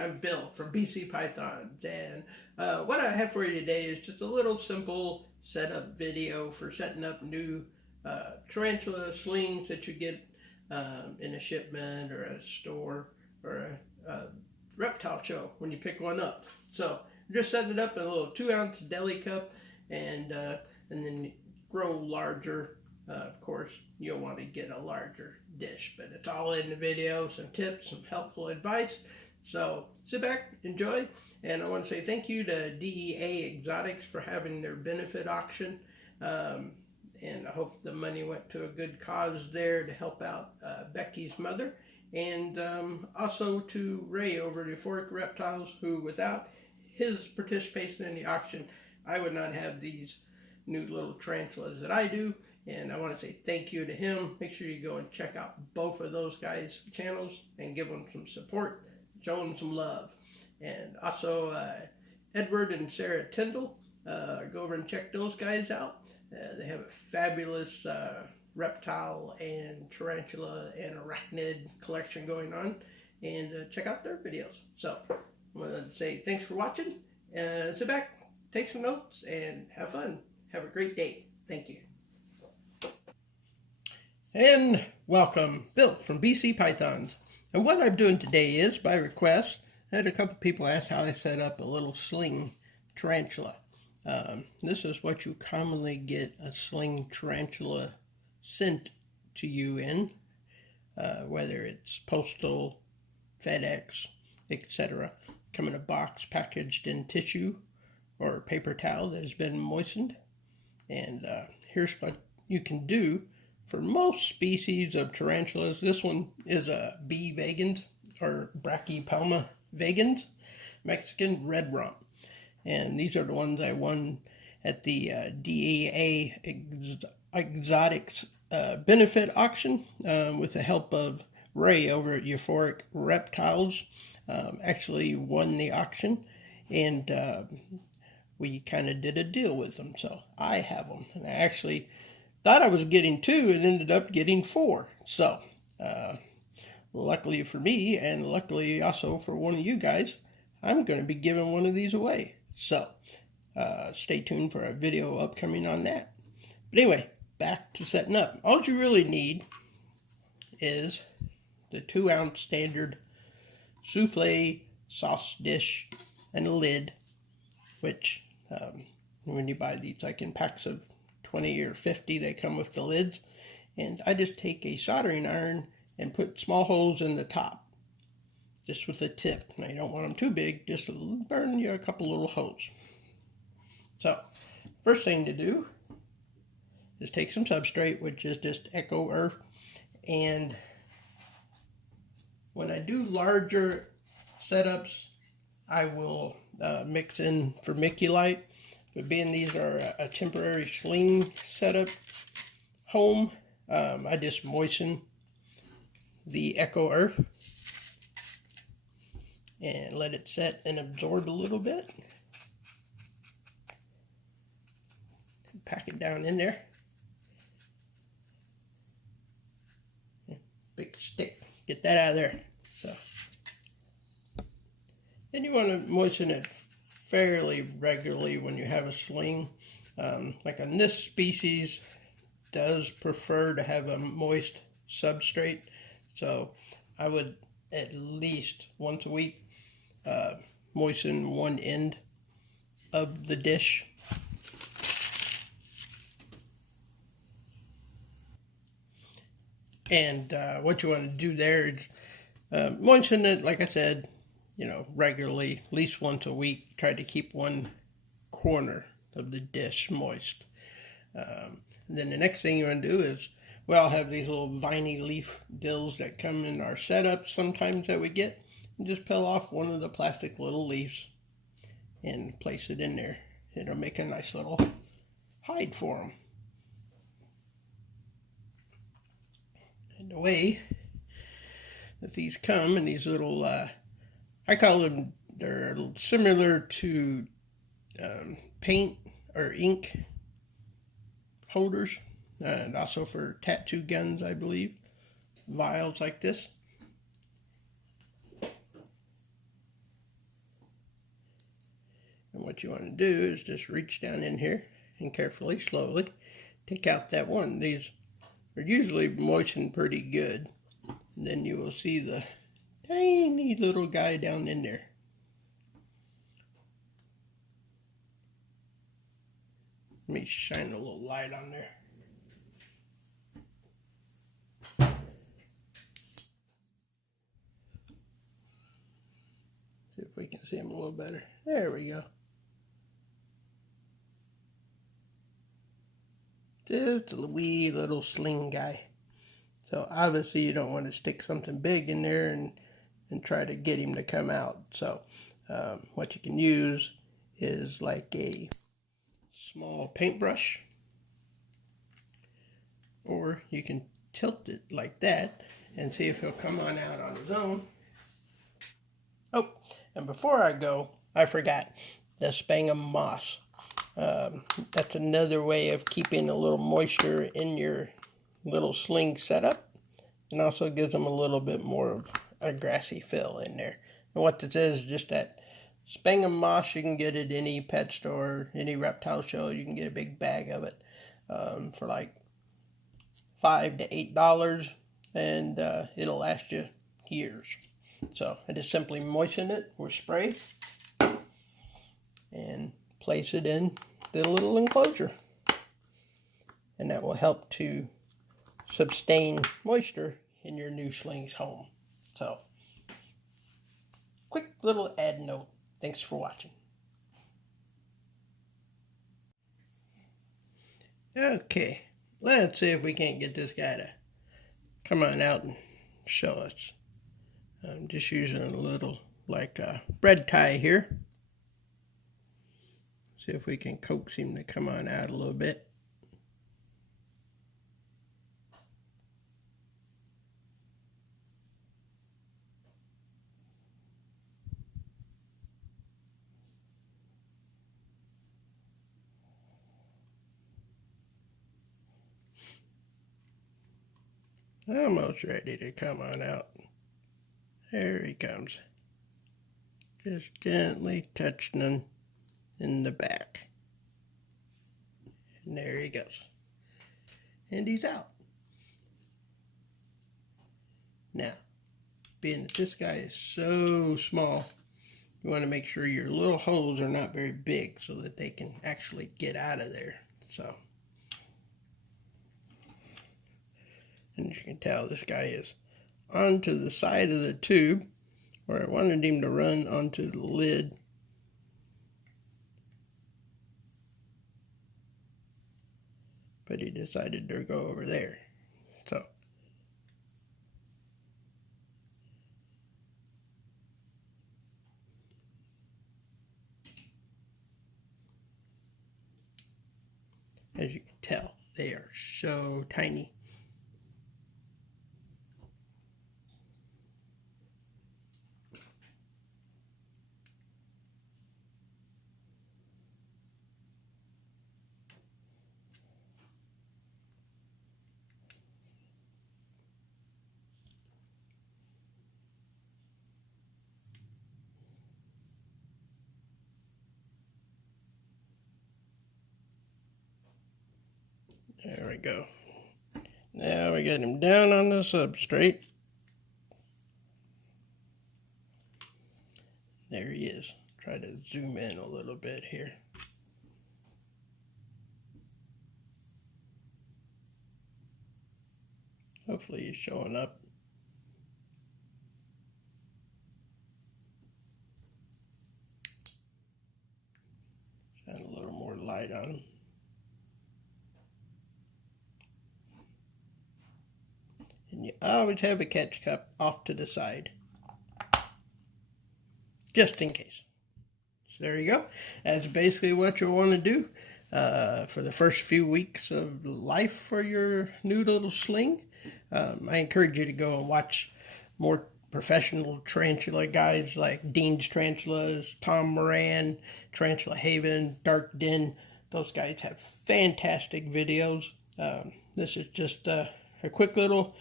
I'm Bill from BC Pythons, and what I have for you today is just a little simple setup video for setting up new tarantula slings that you get in a shipment or a store or a reptile show when you pick one up. So I'm just setting it up in a little 2-ounce deli cup, and then grow larger. Of course, you'll want to get a larger dish, but it's all in the video, some tips, some helpful advice. So sit back, enjoy, and I want to say thank you to DEA Exotics for having their benefit auction, and I hope the money went to a good cause there to help out Becky's mother, and also to Ray over at Euphoric Reptiles, who without his participation in the auction, I would not have these new little tarantulas that I do. And I want to say thank you to him. Make sure you go and check out both of those guys' channels and give them some support, show them some love. And also Edward and Sarah Tyndall, go over and check those guys out. They have a fabulous reptile and tarantula and arachnid collection going on, and check out their videos. So I want to say thanks for watching, and sit back, take some notes, and have fun. Have a great day. Thank you. And welcome, Bill from BC Pythons. And what I'm doing today is, by request, I had a couple people ask how I set up a little sling tarantula. This is what you commonly get a sling tarantula sent to you in, whether it's postal, FedEx, etc. Come in a box packaged in tissue or paper towel that has been moistened. And here's what you can do. For most species of tarantulas, this one is a B. vagans or Brachypelma vagans, Mexican red rump. And these are the ones I won at the DEA Exotics benefit auction with the help of Ray over at Euphoric Reptiles. Actually won the auction, and we kind of did a deal with them. So I have them, and I actually thought I was getting 2 and ended up getting 4. So luckily for me, and luckily also for one of you guys, I'm going to be giving one of these away. So stay tuned for a video upcoming on that. But anyway, back to setting up. All you really need is the 2-ounce standard souffle sauce dish and a lid, which when you buy these, like in packs of 20 or 50, they come with the lids. And I just take a soldering iron and put small holes in the top, just with a tip. Now you don't want them too big, just burn you a couple little holes. So first thing to do is take some substrate, which is just Echo Earth. And when I do larger setups, I will mix in vermiculite. But being these are a temporary sling setup home, I just moisten the Echo Earth and let it set and absorb a little bit. Pack it down in there. Big stick. Get that out of there. So then you want to moisten it fairly regularly when you have a sling. Like on this species, does prefer to have a moist substrate, so I would at least once a week moisten one end of the dish. And what you want to do there is moisten it, like I said, regularly, at least once a week. Try to keep one corner of the dish moist. Then the next thing you want to do is, we all have these little viney leaf dills that come in our setup sometimes that we get. And just peel off one of the plastic little leaves and place it in there. It'll make a nice little hide for them. And the way that these come in these little, I call them, they're similar to paint or ink holders, and also for tattoo guns, I believe. Vials like this. And what you want to do is just reach down in here and carefully, slowly take out that one. These are usually moistened pretty good. And then you will see the tiny little guy down in there. Let me shine a little light on there. See if we can see him a little better. There we go. Just a wee little sling guy. So obviously you don't want to stick something big in there and try to get him to come out. So what you can use is like a small paintbrush, or you can tilt it like that and see if he'll come on out on his own. Oh, and before I go, I forgot the sphagnum moss. That's another way of keeping a little moisture in your little sling setup, and also gives them a little bit more of a grassy feel in there. And what this is just that sphagnum moss. You can get it at any pet store, any reptile show. You can get a big bag of it for like $5 to $8, and it'll last you years. So I just simply moisten it with spray and place it in the little enclosure, and that will help to sustain moisture in your new sling's home. So, quick little ad note. Thanks for watching. Okay, let's see if we can't get this guy to come on out and show us. I'm just using a little like a bread tie here. See if we can coax him to come on out a little bit. Almost ready to come on out. There he comes. Just gently touching him in the back. And there he goes. And he's out. Now, being that this guy is so small, you want to make sure your little holes are not very big so that they can actually get out of there. So, and as you can tell, this guy is onto the side of the tube, where I wanted him to run onto the lid. But he decided to go over there. So, as you can tell, they are so tiny. There we go. Now we get him down on the substrate. There he is. Try to zoom in a little bit here. Hopefully he's showing up. Shine a little more light on him. And you always have a catch cup off to the side, just in case. So there you go. That's basically what you'll want to do for the first few weeks of life for your new little sling. I encourage you to go and watch more professional tarantula guys like Dean's Tarantulas, Tom Moran, Tarantula Haven, Dark Den. Those guys have fantastic videos. This is just a quick little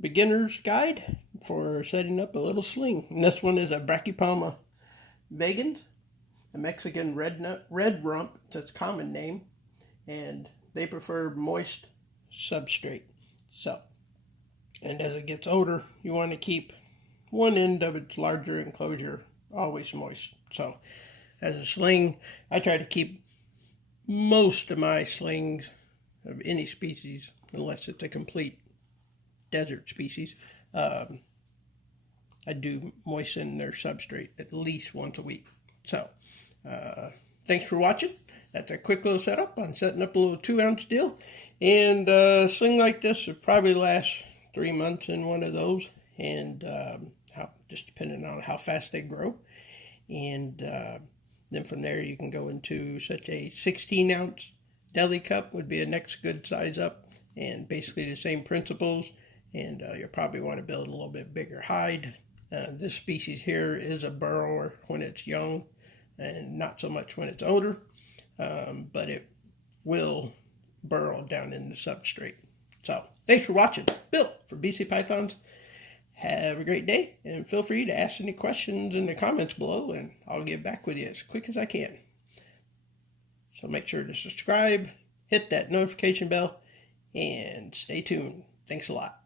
beginner's guide for setting up a little sling. And this one is a Brachypelma vagans. a Mexican red rump, that's a common name, and they prefer moist substrate. So, and as it gets older, you want to keep one end of its larger enclosure always moist. So, as a sling, I try to keep most of my slings of any species, unless it's a complete desert species, I do moisten their substrate at least once a week. So, thanks for watching. That's a quick little setup on setting up a little 2-ounce deal. And a sling like this will probably last 3 months in one of those, and just depending on how fast they grow. And then from there you can go into such a 16-ounce deli cup would be a next good size up, and basically the same principles. And you'll probably want to build a little bit bigger hide. This species here is a burrower when it's young and not so much when it's older, but it will burrow down in the substrate. So thanks for watching. Bill for BC Pythons. Have a great day, and feel free to ask any questions in the comments below, and I'll get back with you as quick as I can. So make sure to subscribe, hit that notification bell, and stay tuned. Thanks a lot.